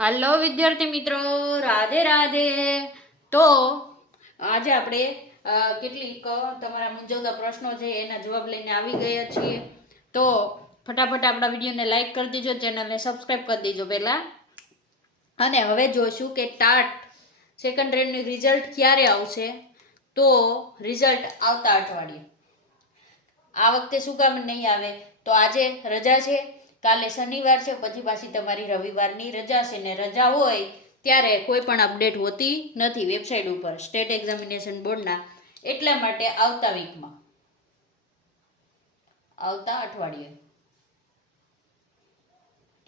હાલો વિદ્યાર્થી મિત્રો, રાધે રાધે. તો આજે આપણે કેટલીક તમારા મૂંઝવતા પ્રશ્નો છે એના જવાબ લઈને આવી ગયા છીએ. તો ફટાફટ આપણા વિડીયોને લાઈક કરી દેજો, ચેનલને સબસ્ક્રાઈબ કરી દેજો પહેલાં. અને હવે જોઈશું કે ટાટ સેકન્ડ રેન્કનું રિઝલ્ટ ક્યારે આવશે. તો રિઝલ્ટ આવતા અઠવાડિયે. આ વખતે શું કામ નહીં આવે? તો આજે રજા છે, કાલે શનિવાર છે, પછી પાછી તમારી રવિવારની રજા છે ને રજા હોય ત્યારે કોઈ પણ અપડેટ હોતી નથી વેબસાઇટ ઉપર સ્ટેટ એક્ઝામિનેશન બોર્ડના. એટલા માટે આવતા વીકમાં, આવતા અઠવાડિયે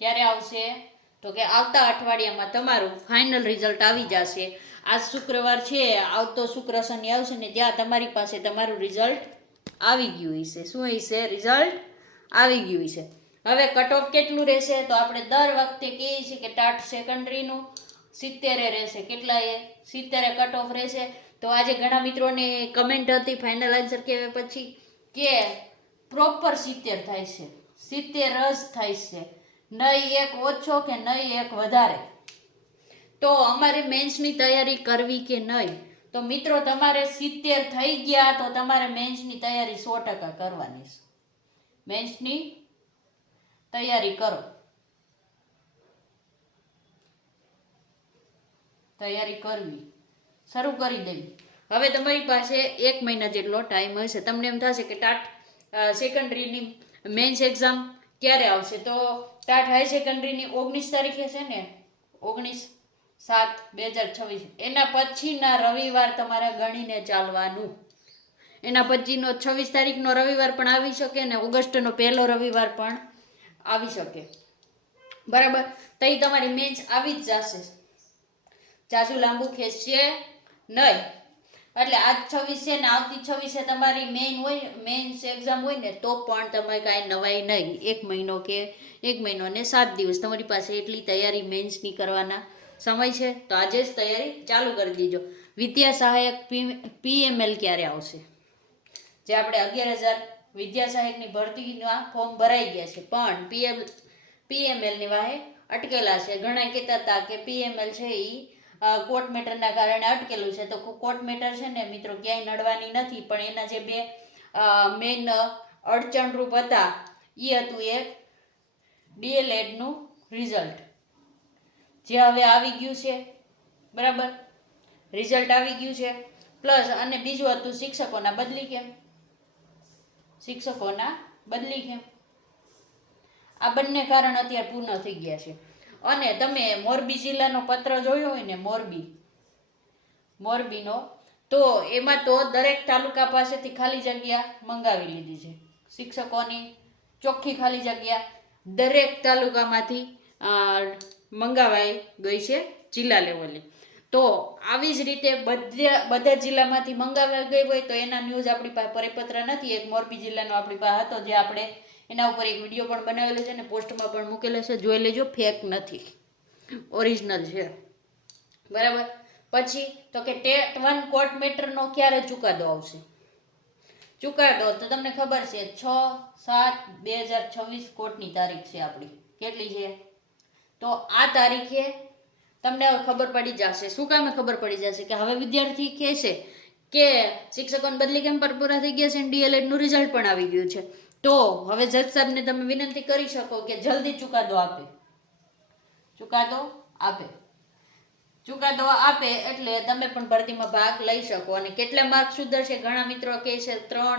ક્યારે આવશે? તો કે આવતા અઠવાડિયામાં તમારું ફાઇનલ રિઝલ્ટ આવી જશે. આજ શુક્રવાર છે, આવતો શુક્ર શનિ આવશે ને ત્યાં તમારી પાસે તમારું રિઝલ્ટ આવી ગયું હશે. શું હશે? રિઝલ્ટ આવી ગયું હશે. હવે કટ ઓફ કેટલું રહેશે? તો આપણે દર વખતે કહીએ છીએ કે ટાટ સેકન્ડરીનું 70 રહેશે. કેટલા એ? 70 કટ ઓફ રહેશે. તો આજે ઘણા મિત્રોને કમેન્ટ હતી ફાઇનલ આન્સર કહેવા પછી કે પ્રોપર 70 થાય છે, 70 જ થાય છે, નહીં એક ઓછો કે નહીં એક વધારે. તો અમારે મેન્સની તૈયારી કરવી કે નહીં? તો મિત્રો તમારે 70 થઈ ગયા તો તમારે મેન્સની તૈયારી 100% કરવાની છે. મેન્સની તૈયારી કરો, તૈયારી કરવી શરૂ કરી દેવી. હવે તમારી પાસે 1 મહિના જેટલો ટાઈમ હશે. તમને એમ થશે કે ટાટ સેકન્ડરીની મેન્સ એક્ઝામ ક્યારે આવશે? તો ટાટ હાઈ સેકન્ડરીની 19 તારીખે છે ને, 19/7/2026. એના પછીના રવિવાર તમારે ગણીને ચાલવાનું. એના પછીનો 26 તારીખનો રવિવાર પણ આવી શકે ને ઓગસ્ટનો પહેલો રવિવાર પણ આવી શકે. બરાબર? તો એ તમારી મેન્સ આવી જ જશે, જાજુ લાંબુ ખેંચશે નહીં. એટલે આજ 26 છે ને આવતી 26 તમારી મેન્સ એક્ઝામ હોય ને તો પણ તમે કાંઈ નવાઈ નહીં. 1 મહિનો કે 1 મહિનો ને 7 દિવસ તમારી પાસે એટલી તૈયારી મેન્સની કરવાના સમય છે. તો આજે જ તૈયારી ચાલુ કરી દીજો. વિદ્યા સહાયક PML ક્યારે આવશે? જે આપણે 11,000 વિદ્યા સહાયકની ભરતીના ફોર્મ ભરાઈ ગયા છે, પણ PMLની વાહે અટકેલા છે. ઘણા કહેતા હતા કે PML છે એ કોર્ટ મેટરના કારણે અટકેલું છે. તો કોર્ટ મેટર છે ને મિત્રો ક્યાંય નડવાની નથી, પણ એના જે બે મેઇન અડચણરૂપ હતા એ હતું એક DLEDનું રિઝલ્ટ, જે હવે આવી ગયું છે. બરાબર? રિઝલ્ટ આવી ગયું છે. પ્લસ અને બીજું હતું શિક્ષકોના બદલી કેમ. શિક્ષકોના બદલી કેમ? આ બંને કારણ અત્યારે પૂર્ણ થઈ ગયા છે. અને તમે મોરબી જિલ્લાનો પત્ર જોયો હોય ને, મોરબીનો, તો એમાં તો દરેક તાલુકા પાસેથી ખાલી જગ્યા મંગાવી લીધી છે. શિક્ષકોની ચોખ્ખી ખાલી જગ્યા દરેક તાલુકામાંથી મંગાવાઈ ગઈ છે જિલ્લા લેવલે. તો આવી જ રીતે બધા જિલ્લામાંથી મંગાવાઈ ગઈ હોય તો એના ન્યૂઝ આપણી પાસે પરિપત્ર નથી. એક મોરબી જિલ્લાનો આપણી પાસે હતો, જે આપણે એના ઉપર એક વિડીયો પણ બનાવેલો છે ને પોસ્ટમાં પણ મૂકેલો છે, જોઈ લેજો. ફેક નથી, ઓરિજિનલ છે. બરાબર? પછી તો કે ટેટ 1 કોર્ટ મેટરનો ક્યારે ચુકાદો આવશે? ચુકાદો તો તમને ખબર છે 6/7/2026 કોર્ટની તારીખ છે આપણી. કેટલી છે? તો આ તારીખે તમને હવે ખબર પડી જશે. શું કામે ખબર પડી જશે? કે હવે વિદ્યાર્થી કહે છે કે શિક્ષકોને બદલી કેમ પર પૂરા થઈ ગયા છે અને DLEDનું રિઝલ્ટ પણ આવી ગયું છે. તો હવે જજ સાહેબને તમે વિનંતી કરી શકો કે જલ્દી ચુકાદો આપે. ચુકાદો આપે એટલે તમે પણ ભરતીમાં ભાગ લઈ શકો. અને કેટલા માર્ક સુધરશે? ઘણા મિત્રો કહે છે 3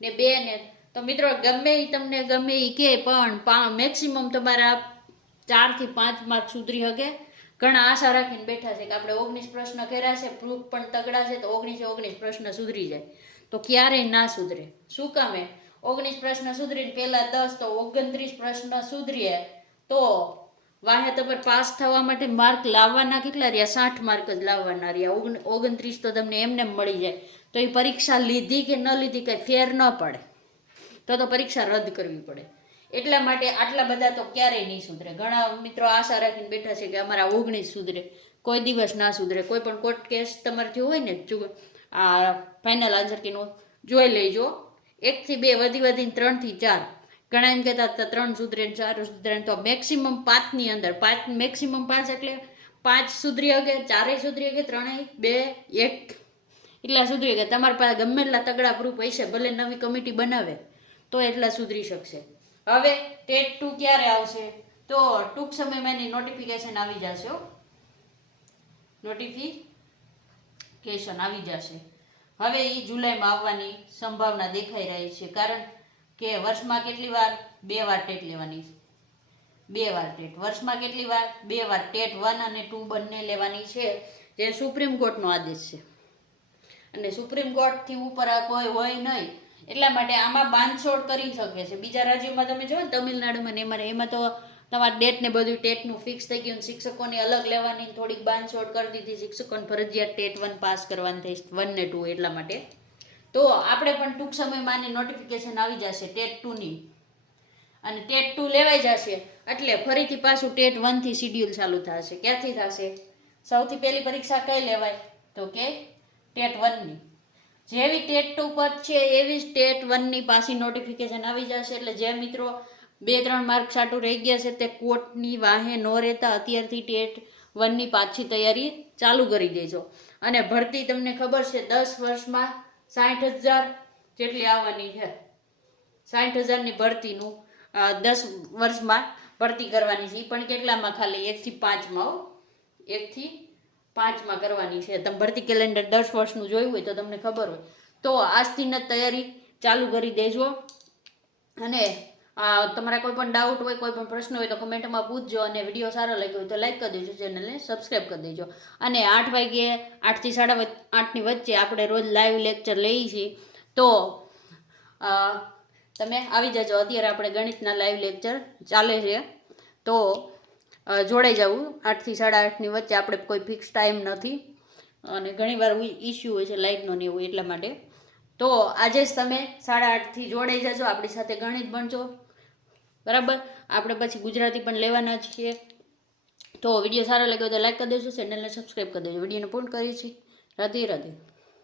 ને 2 ને. તો મિત્રો ગમે એ તમને ગમે એ કહે પણ મેક્સિમમ તમારા 4 થી 5 માર્ક સુધરી શકે. ઘણા આશા રાખીને બેઠા છે કે આપણે 19 પ્રશ્ન કર્યા છે, પ્રૂફ પણ તગડા છે, તો 19 પ્રશ્ન સુધરી જાય. તો ક્યારેય ના સુધરે. શું કામે? 19 પ્રશ્ન સુધરીને પહેલા 10 તો 29 પ્રશ્ન સુધરીએ તો વાહે તમારે પાસ થવા માટે માર્ક લાવવાના કેટલા રહ્યા? 60 માર્ક જ લાવવાના રહ્યા. 29 તો તમને એમને મળી જાય. તો એ પરીક્ષા લીધી કે ન લીધી કંઈ ફેર ન પડે, તો પરીક્ષા રદ કરવી પડે. એટલા માટે આટલા બધા તો ક્યારેય નહીં સુધરે. ઘણા મિત્રો આશા રાખીને બેઠા છે કે અમારા 19 સુધરે. કોઈ દિવસ ના સુધરે. કોઈ પણ કોર્ટ કેસ તમારે થયો હોય ને આ ફાઇનલ આન્સર કીનું જોઈ લેજો. 1 થી 2 વધીને 3 થી 4 ઘણા એમ કહેતા હતા 3 સુધરે 4 સુધરે, તો મેક્સિમમ 5ની અંદર, 5 મેક્સિમમ 5 એટલે 5 સુધરી શકે, 4 સુધરી શકે, 3, 2, 1 એટલા સુધરી શકે. તમારા પાસે ગમે એટલા તગડા પ્રૂફ હશે, ભલે નવી કમિટી બનાવે તો એટલા સુધરી શકશે. હવે ટેટ 2 ક્યારે આવશે? તો ટૂંક સમયમાં એની નોટિફિકેશન આવી જશે. નોટિફિકેશન આવી જશે. હવે એ જુલાઈમાં આવવાની સંભાવના દેખાઈ રહી છે, કારણ કે વર્ષમાં કેટલી વાર? 2 વાર ટેટ લેવાની. 2 વાર ટેટ વર્ષમાં કેટલી વાર? 2 વાર ટેટ 1 અને 2 બંને લેવાની છે, જે સુપ્રીમ કોર્ટનો આદેશ છે. અને સુપ્રીમ કોર્ટથી ઉપર આ કોઈ હોય નહીં, એટલા માટે આમાં બાંધછોડ કરી શકે છે. બીજા રાજ્યોમાં તમે જો ને, તમિલનાડુમાં ને એમાં તો તમારે ડેટ ને બધું ટેટનું ફિક્સ થઈ ગયું. શિક્ષકોની અલગ લેવાની થોડીક બાંધછોડ કરી દીધી. શિક્ષકોને ફરજિયાત ટેટ 1 પાસ કરવાની થઈ, 1 ને 2 એટલા માટે. તો આપણે પણ ટૂંક સમયમાં આની નોટિફિકેશન આવી જશે ટેટ 2ની, અને ટેટ 2 લેવાઈ જશે એટલે ફરીથી પાછું ટેટ 1થી શિડ્યુલ ચાલુ થશે. ક્યાંથી થશે? સૌથી પહેલી પરીક્ષા કઈ લેવાય? તો કે ટેટ 1ની. જેવી ટેટ 2 પર છે એવી જ ટેટ 1ની પાછી નોટિફિકેશન આવી જશે. એટલે જે મિત્રો 2-3 માર્ક સાટું રહી ગયા છે તે કોર્ટની વાહે ન રહેતા અત્યારથી ટેટ 1ની પાછી તૈયારી ચાલુ કરી દેજો. અને ભરતી તમને ખબર છે 10 વર્ષમાં 60,000 જેટલી આવવાની છે. 60,000ની ભરતીનું 10 વર્ષમાં ભરતી કરવાની છે. એ પણ કેટલામાં? ખાલી 1 થી 5માં. 1 થી 5માં કરવાની છે. તમે ભરતી કેલેન્ડર 10 વર્ષનું જોયું હોય તો તમને ખબર હોય. તો આજથી જ તૈયારી ચાલુ કરી દેજો. અને તમારા કોઈ પણ ડાઉટ હોય, કોઈ પણ પ્રશ્ન હોય તો કમેન્ટમાં પૂછજો. અને વિડીયો સારો લાગ્યો હોય તો લાઈક કરી દેજો, ચેનલને સબસ્ક્રાઈબ કરી દેજો. અને 8 વાગ્યે 8 થી 8:30ની વચ્ચે આપણે રોજ લાઈવ લેક્ચર લઈએ છીએ, તો તમે આવી જજો. અત્યારે આપણે ગણિતના લાઈવ લેક્ચર ચાલે છે, તો જોડાઈ જવું. 8 થી 8:30ની વચ્ચે આપણે કોઈ ફિક્સ ટાઈમ નથી, અને ઘણીવાર ઇસ્યુ હોય છે લાઇટનો ને એવું, એટલા માટે. તો આજે જ તમે 8:30થી જોડાઈ જજો, આપણી સાથે ગણિત ભણજો. બરાબર? આપણે પછી ગુજરાતી પણ લેવાના છીએ. તો વિડીયો સારો લાગ્યો તો લાઈક કરી દેજો, ચેનલને સબસ્ક્રાઈબ કરી દેજો. વિડીયોને પૂર્ણ કરીએ છીએ. રાધે રાધે.